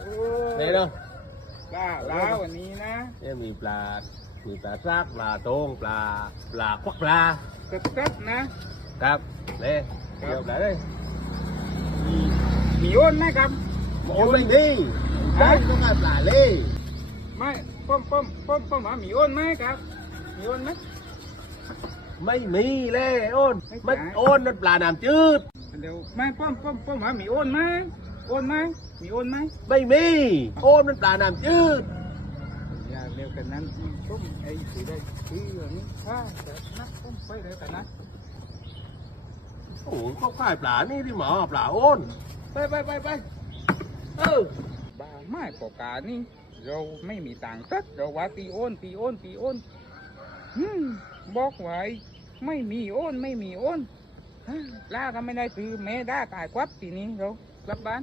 โอ้นี่เนาะปลาแล้ววันนี้นะเนี่ยมีปลามีปลาซากปลาโตงปลาปลาควักปลาสดๆนะครับเนี่ยเดี๋ยวปลาเลยมีมีอ้นไหมครับโอ้ไม่มีได้ต้องการปลาเลยไม่ป้อมป้อมป้อมป้อมว่ามีอ้นไหมครับมีอ้นไหมไม่มีเลยโอนไม่มันขายโอนนั่นปลาน้ำจืดเดี๋ยวไม่ป้อมป้อมป้อมว่ามีอ้นไหม อ้นไหมมีอ้นไหมไม่มี โอนนั่นปลาน้ำจืดอย่าเร็วกันนั้นป้อมไอ้สีได้คืออย่างนี้ถ้าจะนักป้อมไปเร็วกันนะโอ้โหเขาขายปลานี่ที่หมอปลาโอนไปไปไปไปเออบ้าไม่ปกานี่เราไม่มีต่างค์ตัดเราว่าตีโอนตีโอนตีโอนอืมบอกไว้ไม่มีโอนไม่มีโอนฮ่าล่าก็ไม่ได้ซื้อแม่ได้ตายควับทีนี้เรากลับบ้าน